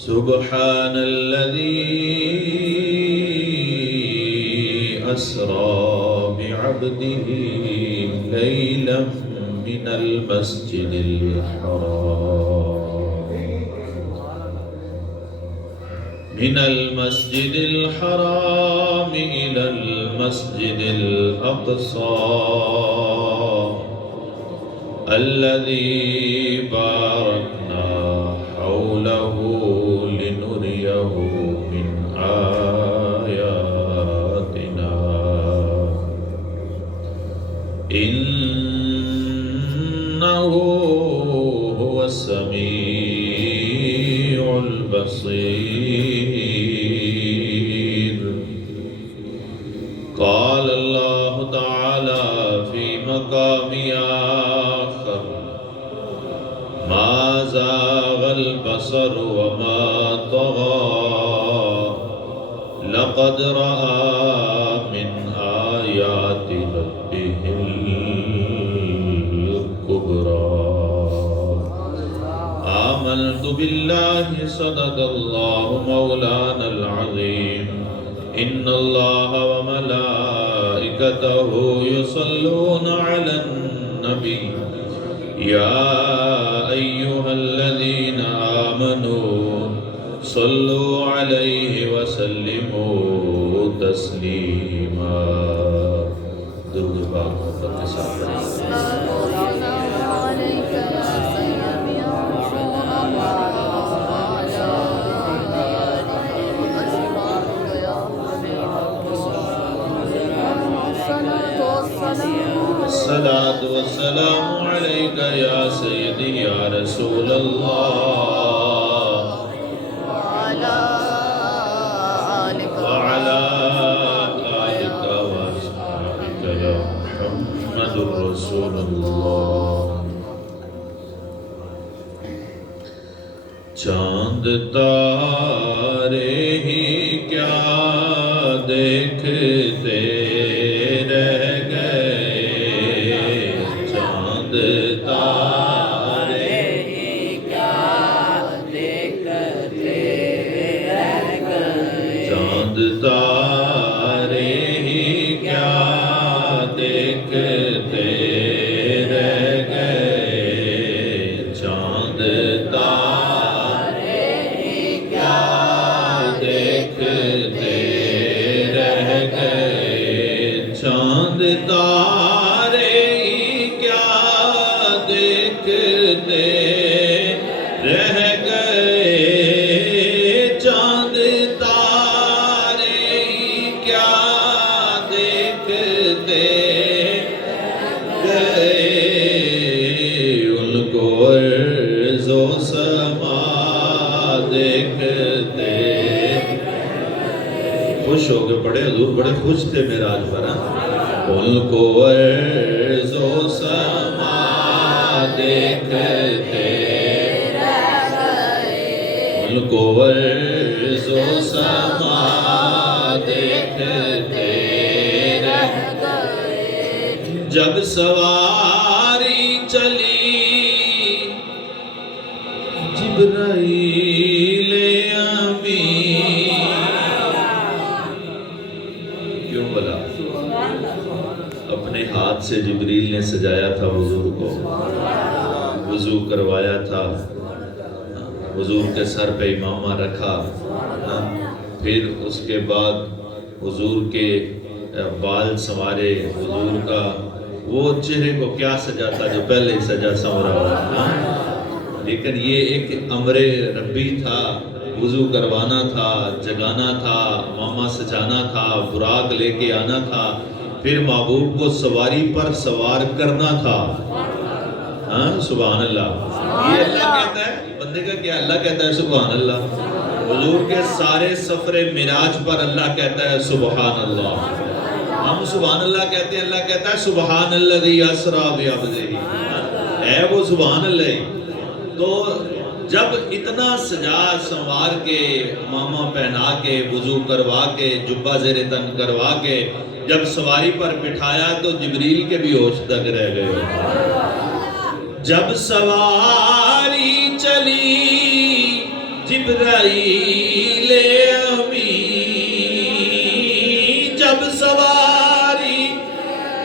سبحان الذي أسرى بعبده ليلا من المسجد الحرام إلى المسجد الأقصى الذي باركنا حوله لنريه من آياتنا إنه هو السميع البصير. قال الله تعالى في مقام آخر: ما زاغ البصر وما طغى لقد رأى من آيات ربه الكبرى. آمنت بالله صدق الله مولانا العظيم. إن الله وملائكته يصلون على النبي يا أيها الذين آمنوا صلوا عليه وسلموا تسليما. درود پاک محبت کے ساتھ الصلاة والسلام عليك يا سيدي يا رسول الله وعلى آلك وأصحابك يا محمد رسول الله. چاند تارے ہی کیا دیکھتے رہ گئے، چاند تارے ہی کیا دیکھتے رہ گئے، چاند تارے ہی کیا دیکھتے رہ گئے، چاند تارے ہی کیا دیکھتے رہ گئے، چاند تارے ہی کیا دیکھتے رہ گئے، چاند تارے ہی کیا دیکھتے گئے، ان کو عرض و سما دیکھتے. خوش ہو کے پڑھے، حضور بڑے خوش تھے معراج پر. ان کو عرض و سما دیکھتے رہ گئے، ان کو عرض و سما دیکھتے رہ گئے، جب سواری چلی جبرائیل امین. کیوں بلا؟ اپنے ہاتھ سے جبریل نے سجایا تھا حضور کو، وضو کروایا تھا، حضور کے سر پہ امامہ رکھا، پھر اس کے بعد حضور کے بال سنوارے، حضور کا وہ چہرے کو کیا سجا تھا جو پہلے ہی سجا سنورا ہوا. لیکن یہ ایک امر ربی تھا، وضو کروانا تھا، جگانا تھا، امامہ سجانا تھا، براق لے کے آنا تھا، پھر محبوب کو سواری پر سوار کرنا تھا. سبحان اللہ. یہ اللہ کہتا ہے، بندے کا کیا اللہ کہتا ہے سبحان اللہ. حضور کے سارے سفر معراج پر اللہ کہتا ہے سبحان اللہ. ہم سبحان اللہ کہتے ہیں، اللہ کہتا ہے سبحان الذی اسری بعبدہ. ہے وہ سبحان اللہ. تو جب اتنا سجا سنوار کے، امامہ پہنا کے، وضو کروا کے، جبہ زیر تن کروا کے جب سواری پر بٹھایا تو جبریل کے بھی ہوش دگ رہ گئے. جب سواری چلی جبرائیل امی جب سواری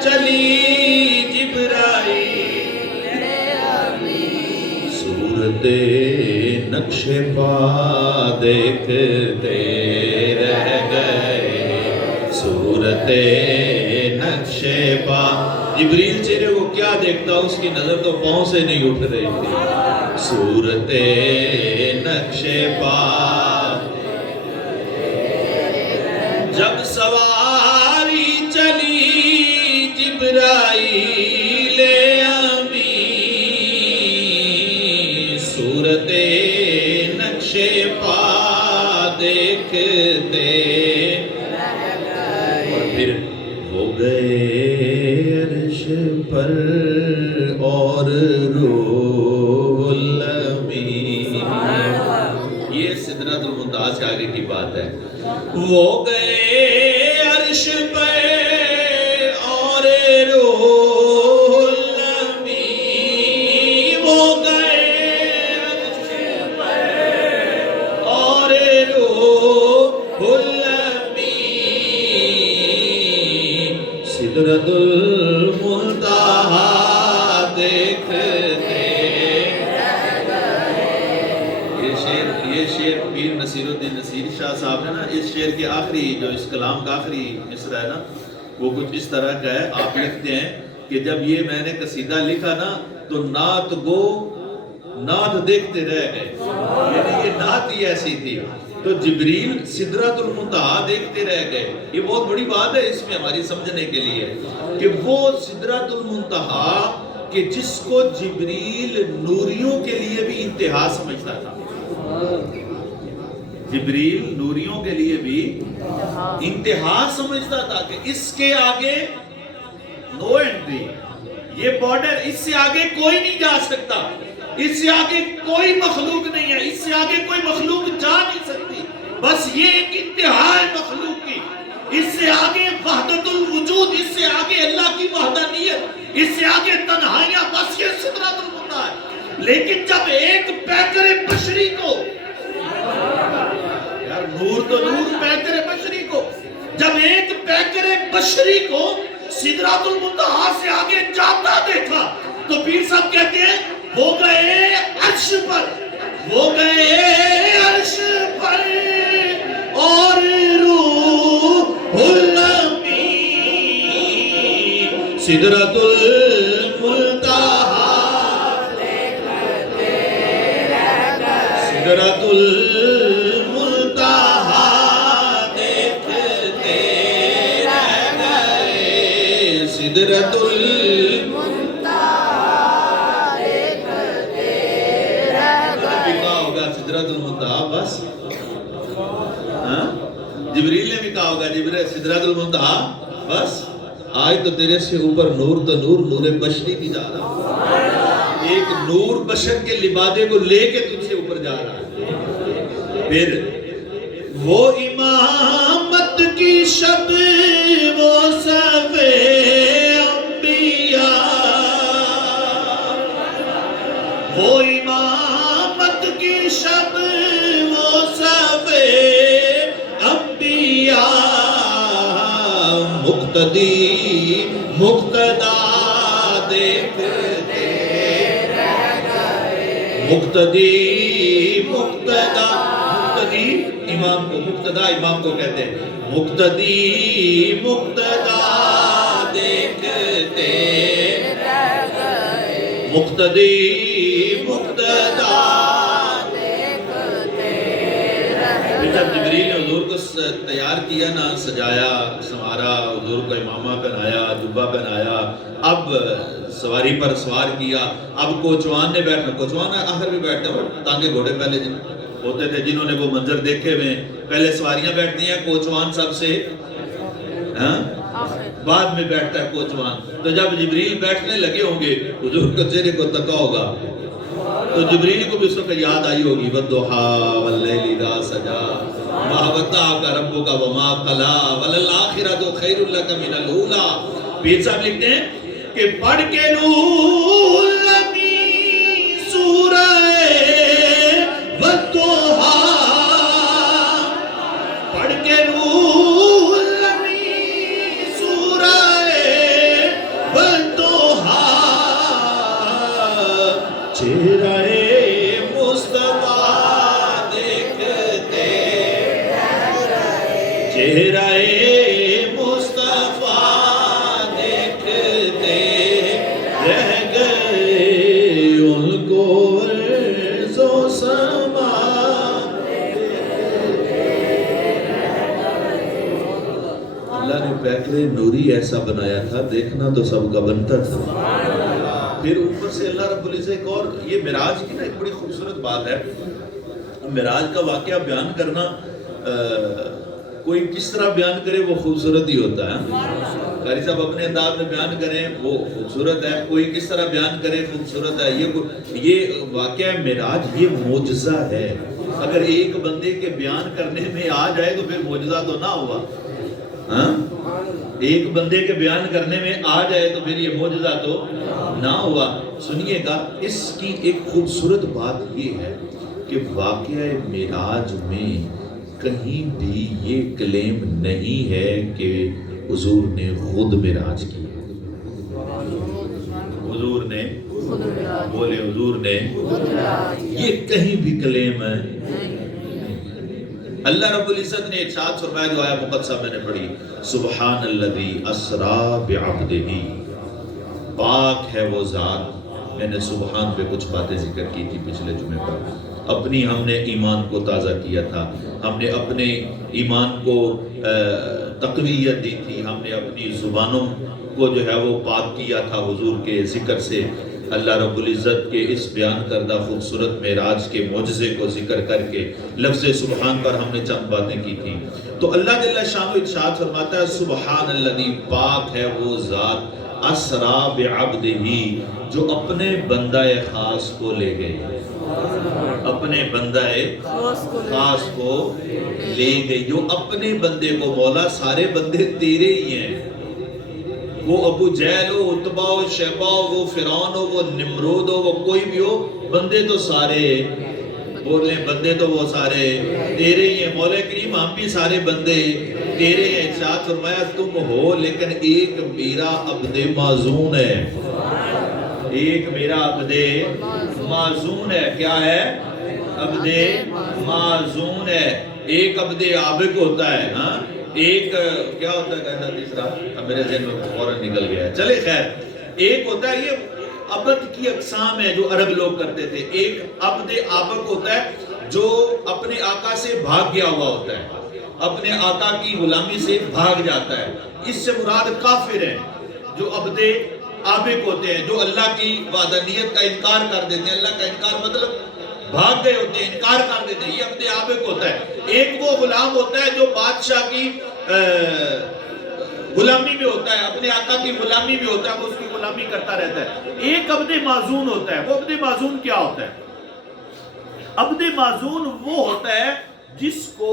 چلی جبرائیل امی صورت نقش پا دیکھتے رہ گئے صورت نقش پا جبریل چہرے کو کیا دیکھتا اس کی نظر تو پاؤں سے نہیں اٹھ رہی تھی صورت نقش پا جب سواری چلی جبرائیل امی صورت نقش پا دیکھتے اور پھر ہو گئے عرش پر اور روح الامین یہ سدرۃ المنتہا سے آگے کی بات ہے وہ گئے عرش پر اور روح الامین وہ گئے عرش پر اور روح الامین سدرۃ المنتہا دیکھتے یہ شعر پیر نصیر الدین نصیر شاہ صاحب نے نا اس شعر کے آخری جو اس کلام کا آخری مصرع ہے نا وہ کچھ اس طرح کا ہے آپ لکھتے ہیں کہ جب یہ میں نے قصیدہ لکھا نا تو نعت گو نعت دیکھتے رہ گئے یعنی یہ نعت ہی ایسی تھی تو جبریل سدرۃ المنتہا دیکھتے رہ گئے یہ بہت بڑی بات ہے اس میں ہماری سمجھنے کے لیے کہ وہ سدرۃ المنتہا کہ جس کو جبریل نوریوں کے لیے بھی انتہا سمجھتا تھا جبریل نوریوں کے لیے بھی انتہا سمجھتا تھا کہ اس کے آگے نو انٹری یہ بارڈر اس سے آگے کوئی نہیں جا سکتا اس سے آگے کوئی مخلوق نہیں ہے اس سے آگے کوئی مخلوق جا نہیں سکتی بس یہ ایک انتہا ہے مخلوق کی اس سے آگے وحدت الوجود اس سے آگے اللہ کی وحدانیت اس سے آگے تنہائیاں بس یہ سدرۃ المنتہا ہے لیکن جب ایک پیکر بشری کو یار نور تو نور پیکر بشری کو جب ایک پیکر بشری کو سدرۃ المنتہا سے آگے جاتا دیکھا تو پیر صاحب کہتے ہیں وہ گئے عرش پر وہ گئے عرش پر اور روح الامین سدرۃ المنتہا سدرۃ المنتہا دیکھتے رہ گئے سدرۃ سدرۃ المنتہا بس جبریل نے بھی کہا ہوگا جبریل سدرۃ المنتہا بس آج تو تیرے سے اوپر نور تو نور نور بشری کی جا رہا ایک نور بشر کے لبادے کو لے کے تجھ سے اوپر جا رہا ہے پھر وہ امامت کی شب وہ سوے انبیاء وہ امامت کی شب وہ سوے انبیاء مقتدی مقتدا دیکھتے رہ گئے مقتدی مقتدا مقتدی امام کو مقتدا امام کو کہتے ہیں مقتدی مقتدا دیکھتے رہ گئے مقتدی مقتدا دیکھتے رہ گئے جب جبریل نے حضور کو تیار کیا نا سجایا سنوارا حضور کو امامہ پہنایا جبہ پہنایا اب سواری پر سوار کیا اب کوچوان نے بیٹھنا کوچوان آخر بھی بیٹھتے ہیں تانگے گھوڑے پہلے ہوتے تھے جنہوں نے وہ منظر دیکھے ہوئے پہلے سواریاں بیٹھتی ہیں کوچوان سب سے بعد میں بیٹھتا ہے کوچوان تو جب جبریل بیٹھنے لگے ہوں گے حضور کو چہرے کو تکا ہوگا تو جبریل کو بھی اس وقت یاد آئی ہوگی وَالضُّحَىٰ وَاللَّيْلِ إِذَا سَجَىٰ مَا وَدَّعَكَ رَبُّكَ وَمَا قَلَىٰ وَلَلْآخِرَةُ خَيْرٌ لَكَ مِنَ الْأُولَىٰ پیر صاحب لکھتے ہیں کہ پڑھ کے روح الامین سورہ وَالضُّحَىٰ چہرہ مصطفیٰ دیکھتے رہ گئے، ان کو عرض و سما اللہ نے پیکر نوری ایسا بنایا تھا، دیکھنا تو سب کا بنتا تھا۔ پھر اوپر سے اللہ رب العزت ایک اور، یہ معراج کی نا ایک بڑی خوبصورت بات ہے۔ معراج کا واقعہ بیان کرنا کوئی کس طرح بیان کرے وہ خوبصورت ہی ہوتا ہے۔ قاری صاحب اپنے انداز میں بیان کریں وہ خوبصورت ہے، کوئی کس طرح بیان کرے خوبصورت ہے۔ یہ واقعہ معراج یہ معجزہ ہے۔ اگر ایک بندے کے بیان کرنے میں آ جائے تو پھر معجزہ تو نہ ہوا، ہاں؟ ایک بندے کے بیان کرنے میں آ جائے تو پھر یہ معجزہ تو نہ ہوا۔ سنیے گا، اس کی ایک خوبصورت بات یہ ہے کہ واقعہ معراج میں کہیں بھی یہ کلیم نہیں ہے کہ حضور نے خود معراج کی ہے۔ حضور نے بولے، حضور نے یہ کہیں بھی کلیم ہے۔ اللہ رب العزت نے ارشاد فرمایا، جو آیت مقدسہ میں نے پڑھی، سبحان الذی اسریٰ بعبدہ، پاک ہے وہ ذات۔ میں نے سبحان پہ کچھ باتیں ذکر کی تھی پچھلے جمعے پر۔ اپنی ہم نے ایمان کو تازہ کیا تھا، ہم نے اپنے ایمان کو تقویت دی تھی، ہم نے اپنی زبانوں کو جو ہے وہ پاک کیا تھا حضور کے ذکر سے۔ اللہ رب العزت کے اس بیان کردہ خوبصورت معراج کے معجزے کو ذکر کر کے لفظ سبحان پر ہم نے چند باتیں کی تھی۔ تو اللہ جل شانہ ارشاد فرماتا ہے، سبحان الذی، پاک ہے وہ ذات، اسریٰ بعبدہ، جو اپنے بندہ خاص کو لے گئے، اپنے بندہ خاص کو لے گئے۔ جو اپنے بندے کو، مولا سارے بندے تیرے ہی ہیں، وہ ابو جہل ہو، عتبہ ہو، شیبہ ہو، وہ فرعون ہو، وہ نمرود ہو، وہ کوئی بھی ہو، بندے تو سارے، بولیں بندے تو وہ سارے تیرے ہی ہیں۔ مولا کریم ہم بھی سارے بندے تیرے ہیں۔ ارشاد فرمایا، تم ہو لیکن ایک میرا عبد معزون ہے، ایک میرا عبد معزون ہے۔ کیا ہے؟ عبد معزون ہے۔ ایک عبد عابد ہوتا ہے، ہاں، ایک کیا ہوتا ہے کہنا تیسرا، اب میرے ذہن میں فوراً نکل گیا ہے، چلے خیر۔ ایک ہوتا ہے، یہ عبد کی اقسام ہے جو عرب لوگ کرتے تھے۔ ایک عبد عابد ہوتا ہے جو اپنے آقا سے بھاگ گیا ہوا ہوتا ہے، اپنے آقا کی غلامی سے بھاگ جاتا ہے۔ اس سے مراد کافر ہیں جو عبد عابد ہوتے ہیں، جو اللہ کی وحدانیت کا انکار کر دیتے ہیں۔ اللہ کا انکار مطلب بھاگ گئے ہوتے ہیں، انکار کر دیتے ہیں، یہ عبد عابد ہوتا ہے۔ ایک وہ غلام ہوتا ہے جو بادشاہ کی غلامی میں ہوتا ہے، اپنے آقا کی غلامی میں ہوتا ہے، وہ اس کی غلامی کرتا رہتا ہے۔ ایک عبد معزون ہوتا ہے۔ وہ عبد معزون کیا ہوتا ہے؟ عبد معزون وہ ہوتا ہے جس کو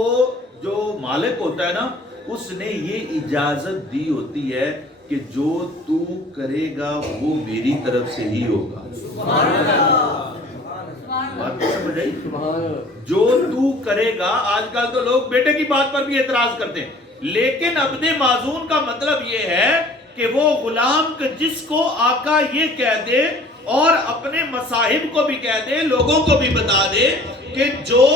جو مالک ہوتا ہے نا، اس نے یہ اجازت دی ہوتی ہے کہ جو تو کرے گا وہ میری طرف سے ہی ہوگا۔ بات سمجھ آئی؟ جو تو کرے گا، آج کل تو لوگ بیٹے کی بات پر بھی اعتراض کرتے ہیں، لیکن عبد معزون کا مطلب یہ ہے کہ وہ غلام جس کو آقا یہ کہہ دے اور اپنے مصاحب کو بھی کہہ دے، لوگوں کو بھی بتا دے کہ جو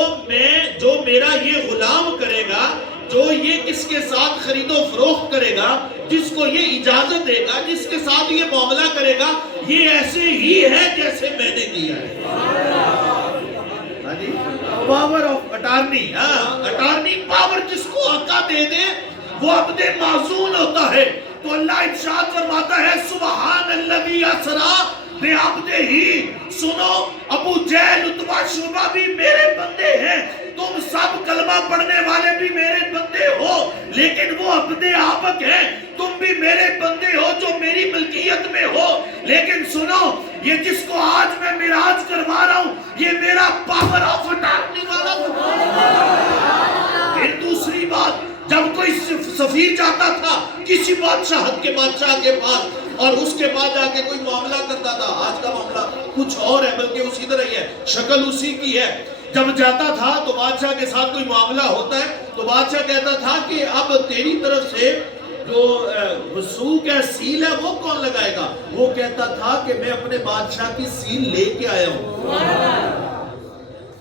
میرا یہ غلام کرے گا، جو یہ کس کے ساتھ خرید و فروخت کرے گا، جس کو یہ اجازت دے گا، جس کے ساتھ یہ معاملہ کرے گا، یہ ایسے ہی ہے جیسے میں نے کیا ہے۔ Power of attorney, attorney power جس کو آقا دے دے وہ عبد معزون ہوتا ہے۔ تو اللہ ارشاد فرماتا ہے، سبحان الذی اسریٰ بعبدہ۔ سنو، ابو جہل، عتبہ، شیبہ بھی میرے بندے ہیں، تم سب کلمہ پڑھنے والے بھی میرے بندے ہو، لیکن وہ عبد عابد ہیں، تم بھی میرے بندے ہو جو میری ملکیت میں ہو۔ لیکن سنو، یہ جس کو آج میں معراج کروا رہا ہوں، یہ میرا پاور آف اٹارنی والا ہے۔ پھر دوسری بات، جب کوئی سفیر جاتا تھا کسی بادشاہت کے بادشاہ کے پاس اور اس کے بعد جا کے کوئی معاملہ کرتا تھا، آج کا معاملہ کچھ اور ہے بلکہ اسی طرح ہی ہے، شکل اسی کی ہے۔ جب جاتا تھا تو بادشاہ کے ساتھ کوئی معاملہ ہوتا ہے تو بادشاہ کہتا تھا کہ اب تیری طرف سے جو وثوق ہے، سیل ہے، وہ کون لگائے گا؟ وہ کہتا تھا کہ میں اپنے بادشاہ کی سیل لے کے آیا ہوں۔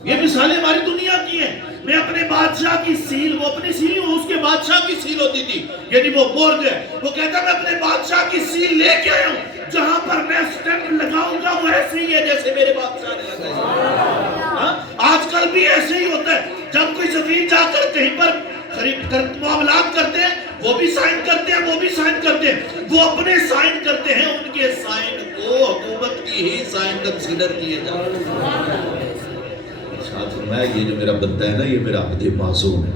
یہ مثالیں ہماری دنیا کی ہیں۔ میں اپنے بادشاہ بادشاہ کی سیل، وہ اپنی سیل نہیں، اس کے بادشاہ کی سیل ہوتی تھی، یعنی وہ برج ہے، وہ کہتا میں اپنے بادشاہ کی سیل لے کے آیا ہوں، جہاں پر میں سٹیمپ لگاؤں گا وہ ایسے ہی ہے جیسے میرے بادشاہ نے لگایا۔ آج کل بھی ایسے ہی ہوتا ہے، جب کوئی سفیر جا کر کہیں پر معاملات کرتے ہیں، وہ بھی سائن کرتے ہیں، وہ بھی سائن کرتے ہیں، وہ اپنے سائن کرتے ہیں، ان کے سائن کو حکومت کی ہی سائن کنسیڈر کیے جاتے ہیں۔ میں یہ جو میرا بندہ ہے نا، یہ میرا عبد معصوم ہے،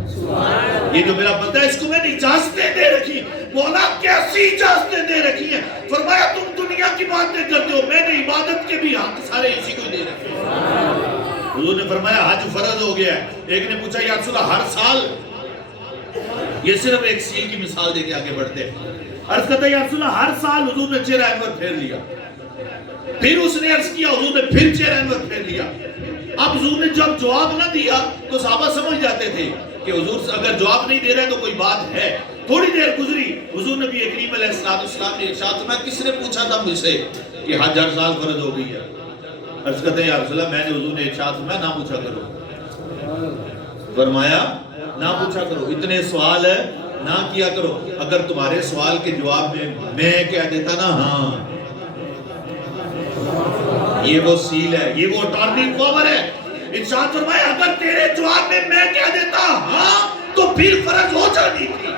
یہ جو میرا بندہ ہے اس کو میں نے اجازتیں دے رکھی، مولا کیسی اجازتیں دے رکھی ہیں؟ فرمایا تم دنیا کی باتیں کرتے ہو، میں نے عبادت کے بھی حق سارے اسی کو دے رکھے ہیں۔ حضور نے فرمایا حج فرض ہو گیا ہے، ایک نے پوچھا یا رسول اللہ ہر سال؟ یہ صرف ایک سیل کی مثال دے کے آگے بڑھتے ہیں۔ عرض کرتا ہے یا رسول اللہ ہر سال؟ حضور نے چہرہ انور پھیر لیا، پھر اس نے عرض کیا، حضور نے پھر چہرہ انور پھیر لیا۔ اب حضور نے جب جواب نہ دیا تو صحابہ سمجھ جاتے تھے کہ حضور اگر جواب نہیں دے رہے تو کوئی بات ہے۔ تھوڑی دیر گزری، حضور نبی کریم علیہ السلام نے ارشاد فرمایا کس نے پوچھا تھا مجھ سے کہ حج ہر سال فرض ہو گئی ہے؟ عرض کرتے ہیں یا رسول اللہ میں نے، حضور نے ارشاد فرمایا نہ پوچھا کرو، فرمایا نہ پوچھا کرو، اتنے سوال ہے نہ کیا کرو، اگر تمہارے سوال کے جواب میں کہہ دیتا نا ہاں یہ وہ سیل ہے، یہ وہ اٹارنی پاور ہے، ارشاد فرمایا اگر تیرے جواب میں کہہ دیتا ہاں تو پھر فرض ہو جانی تھی۔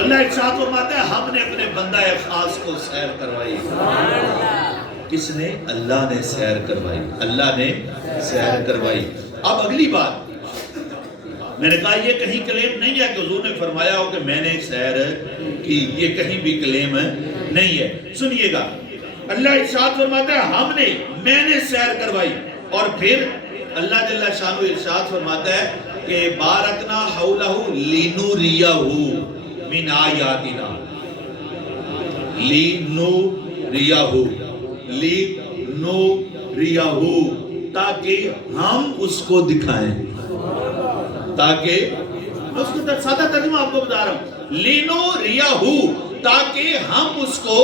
اللہ ارشاد فرماتا ہے ہم نے اپنے بندہ خاص کو سیر کروائی۔ کس نے؟ اللہ نے سیر کروائی، اللہ نے سیر کروائی۔ اب اگلی بات میں نے کہا یہ کہیں کلیم نہیں ہے کہ حضور نے فرمایا ہو کہ میں نے سیر کی، یہ کہیں بھی کلیم نہیں ہے۔ سنیے گا اللہ ارشاد فرماتا ہے ہم نے، میں نے سیر کروائی، اور پھر اللہ جل شانہ ارشاد فرماتا ہے کہ بارکنا حولہ لنوریہ من آیاتنا، لنوریہ تاکہ ہم اس کو دکھائیں، تاکہ میں اس کو سادہ ترجمہ آپ کو بتا رہا ہوں، لنوریہ تاکہ ہم اس کو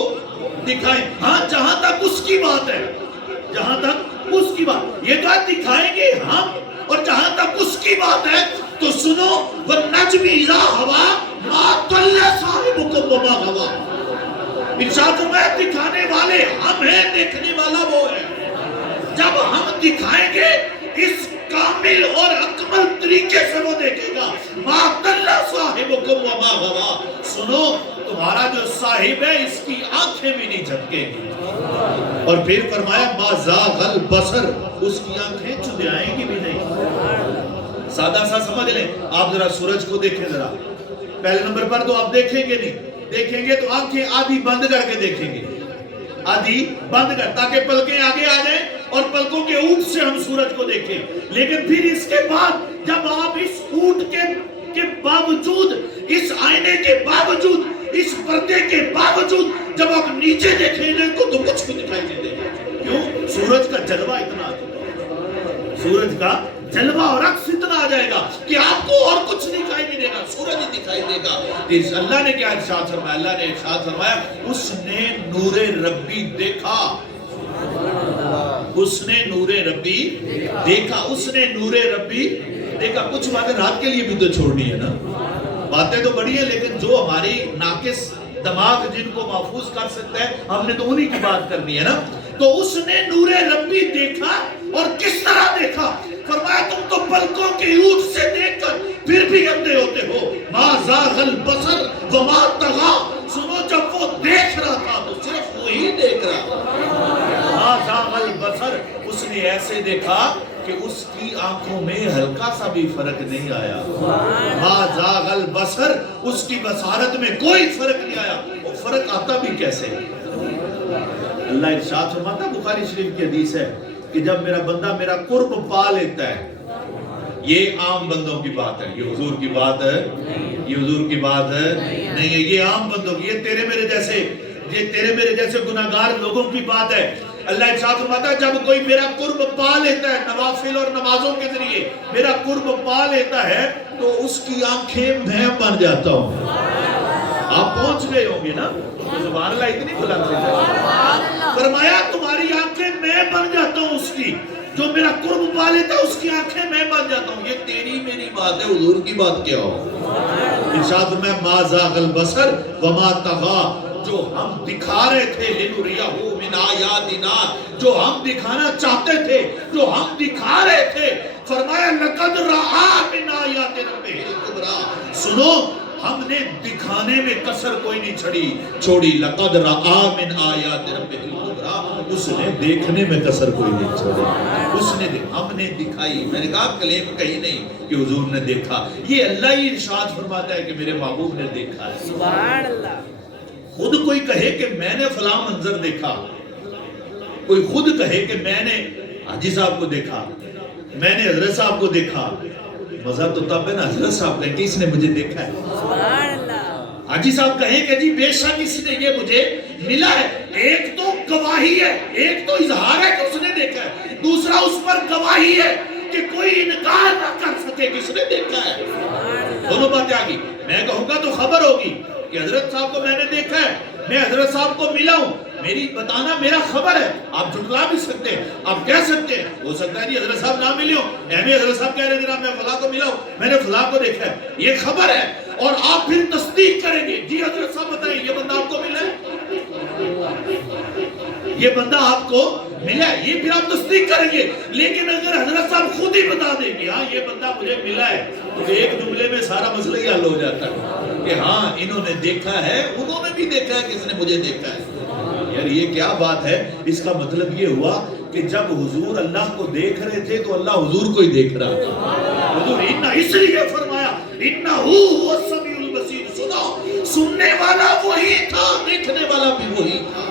دکھائیں۔ ہاں جہاں تک اس کی بات ہے، جہاں تک اس کی بات، یہ کہا دکھائیں گے ہم، اور جہاں تک اس کی بات ہے تو سنو وَالنَّجْمِ إِذَا هَوَىٰ مَا ضَلَّ صَاحِبُكُمْ وَمَا غَوَىٰ۔ ارشاد فرمایا دکھانے والے ہم ہیں، دیکھنے والا وہ ہے۔ جب ہم دکھائیں گے اس کامل اور اکمل طریقے سے وہ دیکھے گا، مَا ضَلَّ صَاحِبُكُمْ وَمَا غَوَىٰ۔ سنو تمہارا جو صاحب ہے اس کی آنکھیں بھی نہیں جھپکیں گی، اور پھر فرمایا مَا زَاغَ الْبَصَرُ، اس کی آنکھیں چدھائیں گی بھی نہیں۔ سادہ سا سمجھ لیں، آپ ذرا سورج کو دیکھیں، ذرا پہلے نمبر پر تو آپ دیکھیں گے نہیں، دیکھیں گے تو آنکھیں آدھی بند کر کے دیکھیں گے، آدھی بند کر، تاکہ پلکیں آگے آ جائیں اور پلکوں کے اونٹ سے ہم سورج کو دیکھیں۔ لیکن پھر اس کے بعد جب آپ اس اونٹ کے باوجود، اس آئینے کے باوجود، اس پردے کے باوجود جب آپ نیچے دیکھیں گے تو کچھ بھی دکھائی نہیں دے گا۔ کیوں؟ سورج کا جلوہ اتنا آ جائے گا، سورج کا جلوہ اور عکس اتنا آ جائے گا کہ آپ کو اور کچھ نہیں دکھائی نہیں دے گا، سورج ہی دکھائی دے گا۔ اللہ نے کیا ارشاد فرمایا؟ اللہ نے ارشاد فرمایا اس نے نور ربی دیکھا، اس نے نور ربی دیکھا، اس نے نور ربی دیکھا۔ کچھ باتیں رات کے لیے بھی تو چھوڑنی ہے نا، باتیں تو بڑی ہیں لیکن جو ہماری ناقص دماغ جن کو محفوظ کر سکتا ہے ہم نے تو انہی کی بات کرنی ہے نا۔ تو اس نے نور ربی دیکھا، اور کس طرح دیکھا؟ فرمایا تم تو پلکوں کے اونٹ سے دیکھ کر پھر بھی اندھے ہوتے ہو۔ ما زاغ البصر وما طغى، سنو جب وہ دیکھ رہا تھا تو صرف وہی دیکھ رہا تھا۔ ما زاغ البصر، اس نے ایسے دیکھا کہ اس کی آنکھوں میں ہلکا سا بھی فرق نہیں آیا۔ ما زاغ البصر، اس کی بصارت میں کوئی فرق نہیں آیا۔ وہ فرق آتا بھی کیسے؟ اللہ ارشاد فرماتا، بخاری شریف کی حدیث ہے کہ جب میرا بندہ میرا قرب پا لیتا ہے، یہ عام بندوں کی بات ہے، یہ حضور کی بات ہے، یہ حضور کی بات ہے نہیں ہے، یہ عام بندوں کی، یہ تیرے میرے جیسے گناہگار لوگوں کی بات ہے۔ اللہ ارشاد فرماتا ہے جب کوئی میرا قرب پا لیتا ہے نوافل اور نمازوں کے ذریعے، میرا قرب پا لیتا ہے تو اس کی آنکھیں میں بن جاتا ہوں۔ آپ پہنچ گئے ہوں گے نا، سبحان اللہ اتنی بلند سے فرمایا تمہاری آنکھیں میں بن جاتا ہوں اس کی، جو میرا قرب پا لیتا ہے اس کی آنکھیں میں بن جاتا ہوں۔ یہ تیری میری بات ہے, حضور کی بات کیا ہو. ارشاد میں ما زاغ البصر وما طغى, جو ہم دکھا رہے تھے لنریہ من آیاتنا, جو ہم دکھانا چاہتے تھے, جو ہم دکھا رہے تھے, فرمایا لقد رأى من آیات ربہ الکبریٰ, سنو ہم نے دکھانے میں کسر کوئی نہیں چھوڑی. لقد رأى من آیات ربہ الکبریٰ, اس نے دیکھنے میں کسر کوئی نہیں چھوڑی. اس نے ہم نے دکھائی. میں نے کہا کلیم کہیں نہیں کہ حضور نے دیکھا, یہ اللہ ہی ارشاد فرماتا ہے کہ میرے محبوب نے دیکھا ہے. سبحان اللہ. خود کوئی کہے کہ میں نے فلاں منظر دیکھا, کوئی خود کہے کہ میں نے حاجی صاحب کو دیکھا, میں نے حضرت صاحب کو دیکھا, مزہ تو تب ہے نا حضرت صاحب کہیں کہ اس نے مجھے دیکھا ہے. سبحان اللہ. حاجی صاحب کہیں کہ جی بے شک اس نے یہ مجھے ملا ہے. ایک تو گواہی ہے, ایک تو اظہار ہے کہ اس نے دیکھا ہے, دوسرا اس پر گواہی ہے کہ کوئی انکار نہ کر سکے کہ اس نے دیکھا ہے. دونوں باتیں آگی. میں کہوں گا تو خبر ہوگی کہ حضرت صاحب کو میں نے دیکھا ہے, میں حضرت صاحب کو ملا ہوں, میری بتانا میرا خبر ہے. آپ جھٹلا بھی سکتے ہیں, آپ کہہ سکتے ہیں, ہو سکتا ہے جی حضرت صاحب نہ ملے ہوں, اہمی حضرت صاحب کہہ رہے ہیں جناب میں فلاں کو ملا ہوں, میں نے فلاں کو دیکھا ہے, یہ خبر ہے. اور آپ پھر تصدیق کریں گے, جی حضرت صاحب بتائیں یہ بندہ آپ کو ملا ہے, یہ بندہ آپ کو ملا ہے, یہ پھر آپ تصدیق کریں گے. لیکن اگر حضرت صاحب خود ہی بتا دیں گے ہاں یہ بندہ مجھے ملا ہے, تو ایک جملے میں سارا مسئلہ ہی حل ہو جاتا ہے کہ ہاں انہوں نے دیکھا ہے, انہوں نے بھی دیکھا ہے, کس نے مجھے دیکھا ہے. یار یہ کیا بات ہے. اس کا مطلب یہ ہوا کہ جب حضور اللہ کو دیکھ رہے تھے تو اللہ حضور کو ہی دیکھ رہا تھا. حضور اس لیے فرمایا انہو هو السمیع البصیر, سنو سننے والا وہی تھا, دیکھنے والا بھی وہی تھا,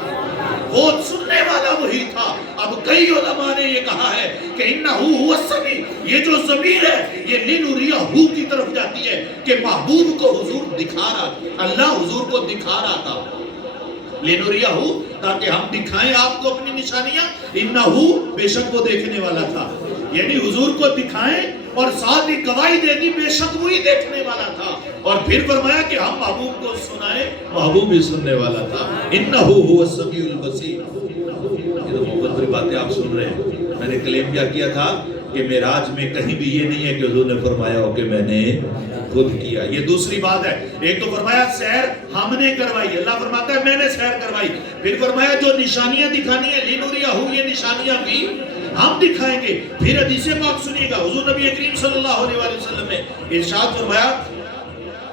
وہ سننے والا وہی تھا. اب کئی علماء نے یہ کہا ہے کہ انہو هو السمیع, یہ جو ضمیر ہے یہ لنریہ کی طرف جاتی ہے کہ محبوب کو حضور دکھا رہا, اللہ حضور کو دکھا رہا تھا. لنریہ تاکہ ہم دکھائیں آپ کو اپنی نشانیاں. انہو بے شک وہ دیکھنے والا تھا, یعنی حضور کو دکھائیں اور ساتھ ہی گواہی دے دی بے شک وہی دیکھنے والا تھا. اور پھر فرمایا کہ ہم محبوب کو سنائیں, محبوب بھی سننے والا تھا. انہو هو السمیع البصیر. یہ تو محبت بری باتیں آپ سن رہے ہیں. میں نے کلیم کیا کیا تھا کہ معراج میں کہیں بھی یہ نہیں ہے کہ حضور نے فرمایا ہو کہ میں نے خود کیا. یہ دوسری بات ہے. ایک تو فرمایا سیر ہم نے کروائی, اللہ فرماتا ہے میں نے سیر کروائی. پھر فرمایا جو نشانیاں دکھانی ہیں لنریہ, یہ نشانیاں بھی ہم دکھائیں گے. پھر حدیث پاک سنیے گا, حضور نبی کریم صلی اللہ علیہ وسلم نے ارشاد فرمایا,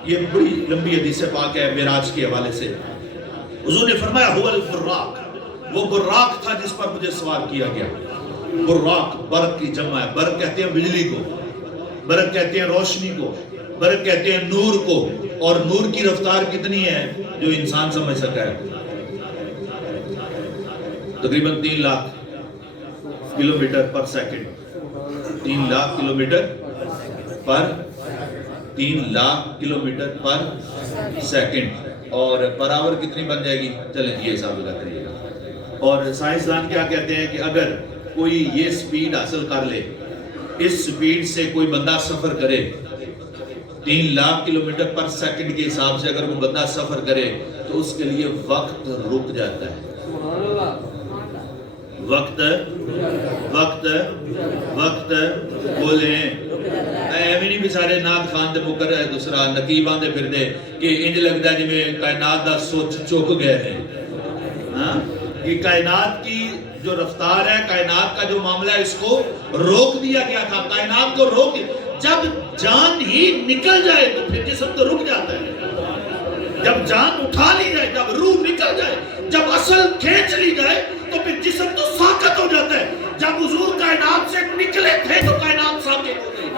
یہ بڑی لمبی حدیث پاک ہے معراج کے حوالے سے. حضور نے فرمایا هو البراق, وہ براق تھا جس پر مجھے سوار کیا گیا. براق برق کی جمع ہے. برق کہتے ہیں بجلی کو, برق کہتے ہیں روشنی کو, برق کہتے ہیں نور کو. اور نور کی رفتار کتنی ہے جو انسان سمجھ سکا ہے؟ تقریباً 3 lakh kilometre per second. 3 lakh kilometre per 3 lakh kilometre per second. اور پر آور کتنی بن جائے گی؟ چلیں یہ حساب لگا کریے گا. اور سائنسدان کیا کہتے ہیں کہ اگر کوئی یہ سپیڈ حاصل کر لے, اس سپیڈ سے کوئی بندہ سفر کرے 3 لاکھ کلومیٹر پر سیکنڈ کے حساب سے اگر وہ بندہ سفر کرے تو اس کے لیے وقت رک جاتا ہے. وقت وقت وقت بولیں ایویں نہیں بیچارے نات خان دے مکر ہے دوسرا نقیب آندے پھر دے کہ انج لگتا ہے جویں کائنات دا سوچ چک گئے ہیں. ہاں کہ کائنات کی جو رفتار ہے, کائنات کا جو معاملہ ہے, اس کو روک دیا گیا تھا. کائنات کو روک دیا. جب جان ہی نکل جائے تو پھر جسم تو رک جاتا ہے. جب جان اٹھا لی جائے, جب روح نکل جائے, جب اصل کھینچ لی جائے تو پھر جسم تو ساکت ہو جاتا ہے. جب حضور کائنات سے نکلے تھے تو کائنات ساکت ہو گئی.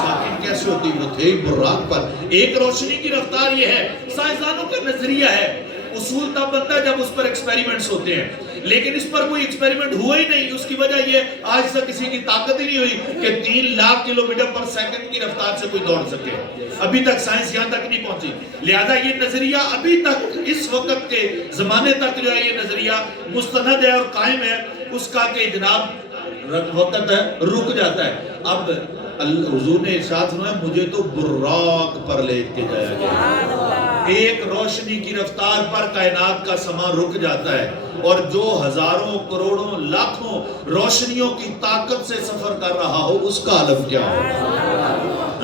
ساکت کیسے ہوتی؟ وہ تھے براق پر. ایک روشنی کی رفتار یہ ہے, سائنسدانوں کا نظریہ ہے. اصول تب بنتا ہے جب اس پر ایکسپیریمنٹس ہوتے ہیں, لیکن اس پر کوئی ایکسپیریمنٹ ہوا ہی نہیں. اس کی وجہ یہ آج تک کسی کی طاقت ہی نہیں ہوئی کہ 3 لاکھ کلومیٹر پر سیکنڈ کی رفتار سے کوئی دوڑ سکے. ابھی تک سائنس یہاں تک نہیں پہنچی. لہذا یہ نظریہ ابھی تک اس وقت کے زمانے تک جو ہے یہ نظریہ مستند ہے اور قائم ہے اس کا کہ جناب وقت ہے رک جاتا ہے. اب حضور نے ارشاد فرمایا مجھے تو براق پر لے کے جایا گیا. ایک روشنی کی رفتار پر کائنات کا سما رک جاتا ہے, اور جو ہزاروں کروڑوں لاکھوں روشنیوں کی طاقت سے سفر کر رہا ہو اس کا عالم کیا ہو.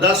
10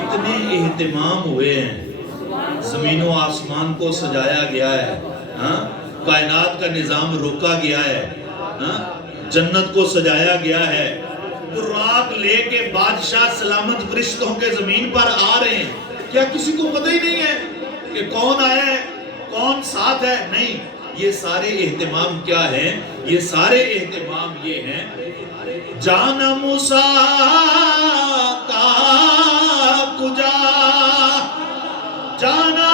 اتنے اہتمام ہوئے ہیں، زمین و آسمان کو سجایا گیا ہے، ہاں کائنات کا نظام روکا گیا ہے، ہاں جنت کو سجایا گیا ہے، براق لے کے بادشاہ سلامت فرشتوں کے زمین پر آ رہے ہیں، کیا کسی کو پتہ ہی نہیں ہے کہ کون آیا ہے، کون ساتھ ہے؟ نہیں، یہ سارے اہتمام کیا ہیں؟ یہ سارے اہتمام یہ ہیں، جانا موسیٰ کا کجا، جانا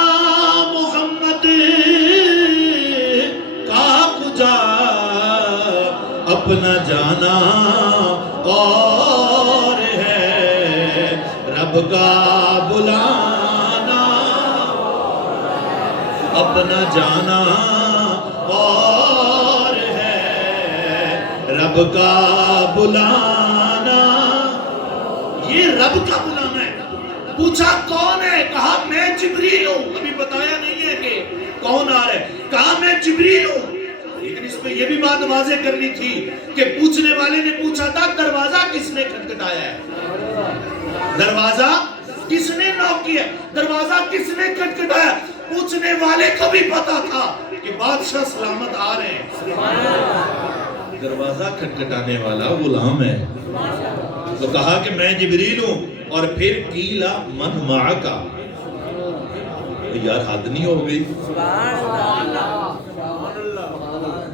محمد کا کجا، اپنا جانا اور ہے رب کا بلانا، اپنا جانا اور ہے رب کا بلانا۔ یہ رب کا بلانا ہے۔ پوچھا کون ہے؟ کہا میں جبریل ہوں۔ ابھی بتایا نہیں ہے کہ کون آ رہا ہے، کہا میں جبریل ہوں۔ لیکن اس میں یہ بھی بات واضح کرنی تھی کہ پوچھنے والے نے پوچھا تھا دروازہ کس نے کھٹکھٹایا ہے، دروازہ کس نے نوک کیا، دروازہ کس نے کھٹکھٹایا؟ پوچھنے والے کو بھی پتا تھا کہ بادشاہ سلامت آ رہے ہیں، دروازہ کھٹکھٹانے والا غلام ہے۔ تو کہا کہ میں جبریل ہوں، اور پھر قیلا من معکا، یار حد نہیں ہو گئی؟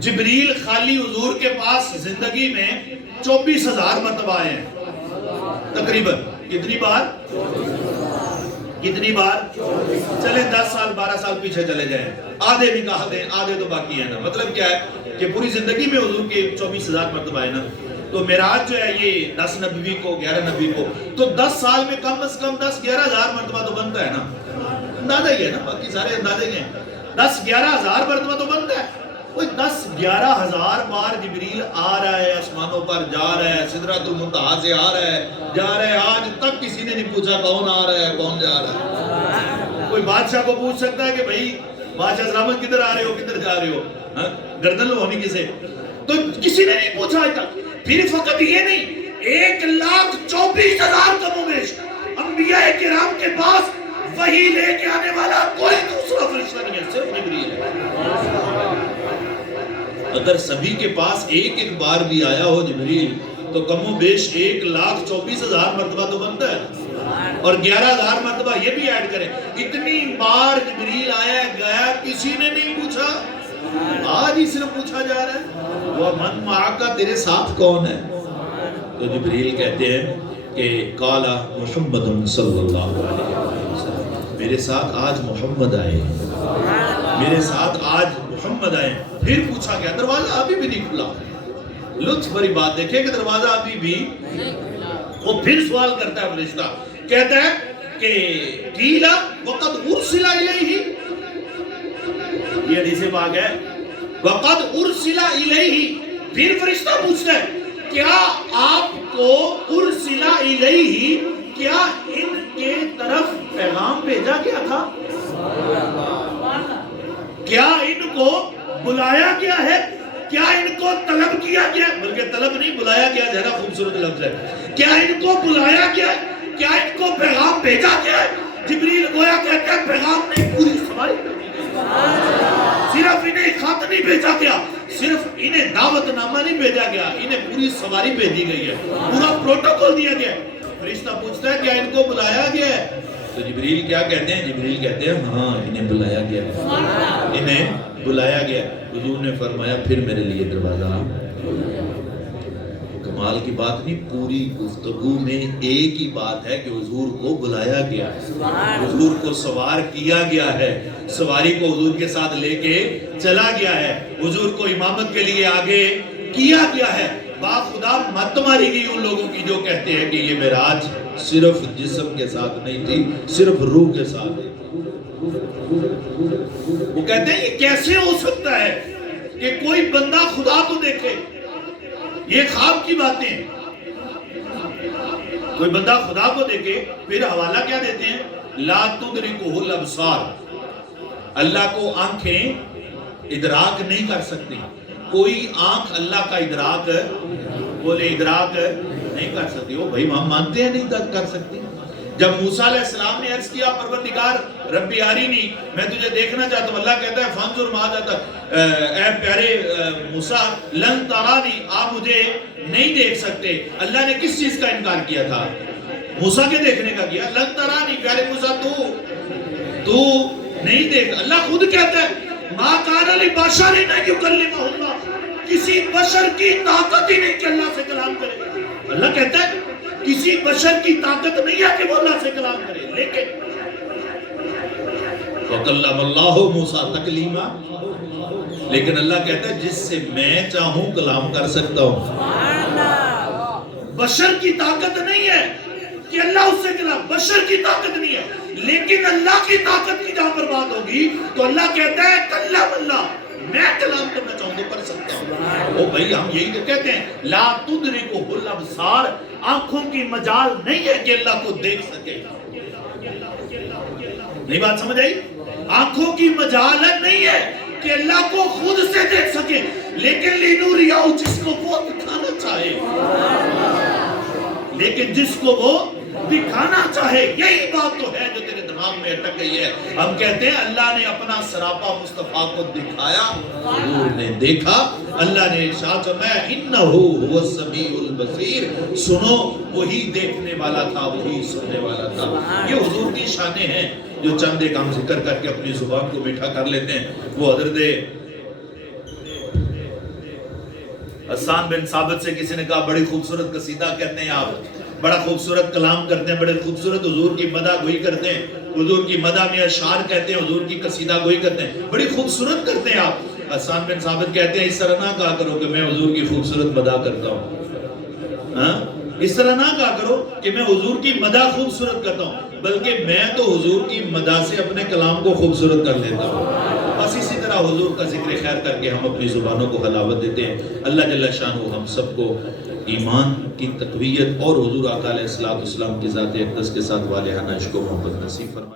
جبریل خالی حضور کے پاس زندگی میں 24,000 مرتبہ آئے ہیں تقریباً۔ کتنی بار؟ کتنی بار؟ چلیں 10 سال 12 سال پیچھے چلے جائیں، آدھے نکاح دیں، آدھے تو باقی ہے نا۔ مطلب کیا ہے کہ پوری زندگی میں حضور کے 24,000 مرتبہ آئے نا، تو معراج جو ہے یہ 10 نبوی کو 11 نبوی کو، تو 10 سال میں کم از کم 10-11,000 مرتبہ تو بنتا ہے نا، اندازہ ہی ہے نا، باقی سارے اندازے ہی ہیں، 10-11,000 مرتبہ تو بنتا ہے۔ کوئی 10-11,000 بار جبریل آ رہا ہے، آسمانوں پر جا رہا ہے، سدرۃ المنتہا سے آ رہا ہے، جا رہا ہے، آج تک کسی نے نہیں پوچھا کون آ رہا ہے کون جا رہا ہے۔ کوئی بادشاہ کو پوچھ سکتا ہے کہ بھائی بادشاہ سلامت کدھر آ رہے ہو، کدھر جا رہے ہو، گردن لوانی کسے؟ تو کسی نے نہیں پوچھا آج تک۔ پھر فقط یہ نہیں، 1,24,000 کم و بیش انبیاء کرام کے پاس وحی لے کے آنے والا کوئی دوسرا فرشتہ نہیں ہے، صرف جبریل ہے۔ اگر سبھی کے پاس ایک ایک بار بھی آیا ہو جبریل تو کم و بیش 1,24,000 مرتبہ تو بنتا ہے، اور 11,000 مرتبہ یہ بھی ایڈ کریں، اتنی بار جبریل آیا گیا کسی نے نہیں پوچھا، آج ہی صرف پوچھا جا رہا ہے وہ من معاکا، تیرے ساتھ کون ہے؟ تو جبریل کہتے ہیں کہ قال محمد صلی اللہ علیہ وسلم، میرے ساتھ آج محمد آئے، میرے ساتھ آج محمد آئے۔ پھر پوچھا گیا، دروازہ ابھی بھی نہیں کھلا۔ لطف بڑی بات دیکھیں کہ دروازہ ابھی بھی، وہ پھر سوال کرتا ہے فرشتہ، کہتا ہے کہ قیلا وقد ارسل الیہ، یہ حدیث پاک ہے، وقد ارسل الیہ۔ پھر فرشتہ پوچھتا ہے کیا آپ کو ارسل الیہ، کیا ان کے طرف پیغام بھیجا گیا تھا؟ کیا ان کو بلایا گیا ہے؟ کیا ان کو طلب کیا گیا؟ بلکہ طلب نہیں، بلایا گیا زیادہ خوبصورت لفظ ہے۔ کیا ان کو بلایا گیا ہے؟ کیا ان کو پیغام بھیجا گیا ہے؟ جبریل گویا کہتا ہے پیغام نہیں، پوری سواری بھیجی گئی۔ صرف انہیں خط نہیں بھیجا گیا، صرف انہیں دعوت نامہ نہیں بھیجا گیا، انہیں پوری سواری بھیجی گئی ہے، پورا پروٹوکول دیا گیا ہے۔ فرشتہ پوچھتا ہے کیا ان کو بلایا گیا ہے؟ تو جبریل کیا کہتے ہیں؟ جبریل کہتے ہیں ہاں انہیں بلایا گیا ہے، انہیں بلایا گیا۔ حضور نے فرمایا پھر میرے لیے دروازہ۔ کمال کی بات نہیں، پوری گفتگو میں ایک ہی بات ہے کہ حضور کو بلایا گیا ہے، حضور کو سوار کیا گیا ہے، سواری کو حضور کے ساتھ لے کے چلا گیا ہے، حضور کو امامت کے لیے آگے کیا گیا ہے۔ خدا مت ماری گئی ان لوگوں کی جو کہتے ہیں کہ یہ معراج صرف جسم کے ساتھ نہیں تھی، صرف روح کے ساتھ تھی۔ وہ کہتے ہیں یہ کیسے ہو سکتا ہے کہ کوئی بندہ خدا کو دیکھے؟ یہ خواب کی باتیں ہیں۔ کوئی بندہ خدا کو دیکھے، پھر حوالہ کیا دیتے ہیں؟ لا تدرکہ الابصار، اللہ کو آنکھیں ادراک نہیں کر سکتی۔ کوئی آنکھ اللہ کا ادراک، بولے ادراک نہیں کر سکتی۔ وہ بھائی ہم مانتے ہیں نہیں کر سکتی۔ جب موسیٰ علیہ السلام نے عرض کیا پروردگار ربی آرینی، میں تجھے دیکھنا چاہتا ہوں، اللہ کہتا ہے فانظر ماذا تک، اے پیارے موسیٰ لن ترانی، آپ مجھے نہیں دیکھ سکتے۔ اللہ نے کس چیز کا انکار کیا تھا؟ موسیٰ کے دیکھنے کا کیا۔ لن ترانی، پیارے موسیٰ تو نہیں دیکھ، اللہ خود کہتا ہے ما کان لبشر ان یکلمہ اللہ، کسی بشر کی طاقت ہی نہیں کہ اللہ سے کلام کرے۔ اللہ کہتا ہے کسی بشر کی طاقت نہیں ہے کہ وہ اللہ سے کلام کرے، لیکن وَكَلَّمَ اللَّهُ مُوسَىٰ تَكْلِيمًا، لیکن اللہ کہتا ہے جس سے میں چاہوں کلام کر سکتا ہوں۔ سبحان اللہ، بشر کی طاقت نہیں ہے کہ اللہ اس سے کلام، بشر کی طاقت نہیں ہے، لیکن اللہ کی طاقت کی جہاں پر بات ہوگی تو اللہ کہتا ہے کلم اللہ، میں کلام کرنا چاہوں تو کر سکتا ہوں۔ او بھائی ہم یہی تو کہتے ہیں لا تدرکہ الابصار، آنکھوں کی مجال نہیں ہے کہ اللہ کو دیکھ سکے۔ نہیں بات سمجھ آئی؟ آنکھوں کی مجال نہیں ہے کہ اللہ کو خود سے دیکھ سکے، لیکن لِنُرِیَہُ، جس کو وہ دکھانا چاہے، لیکن جس کو وہ دکھانا چاہے، یہی بات تو ہے جو تیرے دماغ میں اٹک گئی ہے۔ ہم کہتے ہیں اللہ نے اپنا سراپا مصطفیٰ کو دکھایا، حضور نے دیکھا، اللہ نے ارشاد فرمایا انہو هو السمیع البصیر، سنو وہی دیکھنے والا تھا، وہی سننے والا تھا۔ یہ حضور کی شانیں ہیں جو چند ایک ہم ذکر کر کے اپنی زبان کو میٹھا کر لیتے ہیں۔ وہ حضرت حسان بن ثابت سے کسی نے کہا بڑی خوبصورت قصیدہ کہتے ہیں آپ، بڑا خوبصورت کلام کرتے ہیں، بڑے خوبصورت حضور کی مدح گوئی کرتے ہیں، حضور کی مدح میں اشعار کہتے ہیں، حضور کی قصیدہ گوئی کرتے ہیں، بڑی خوبصورت کرتے ہیں آپ۔ حسان بن ثابت کہتے ہیں اس طرح نہ کہا کرو کہ میں حضور کی خوبصورت مدح کرتا ہوں، اس طرح نہ کہا کرو کہ میں حضور کی مدح خوبصورت کرتا ہوں، بلکہ میں تو حضور کی مدح سے اپنے کلام کو خوبصورت کر لیتا ہوں۔ بس اسی طرح حضور کا ذکر خیر کر کے ہم اپنی زبانوں کو حلاوت دیتے ہیں۔ اللہ جل شانہ ہم سب کو ایمان کی تقویت اور حضور آقا علیہ السلام کی ذات اقدس کے ساتھ والہانہ عشق و محبت نصیب فرمائے۔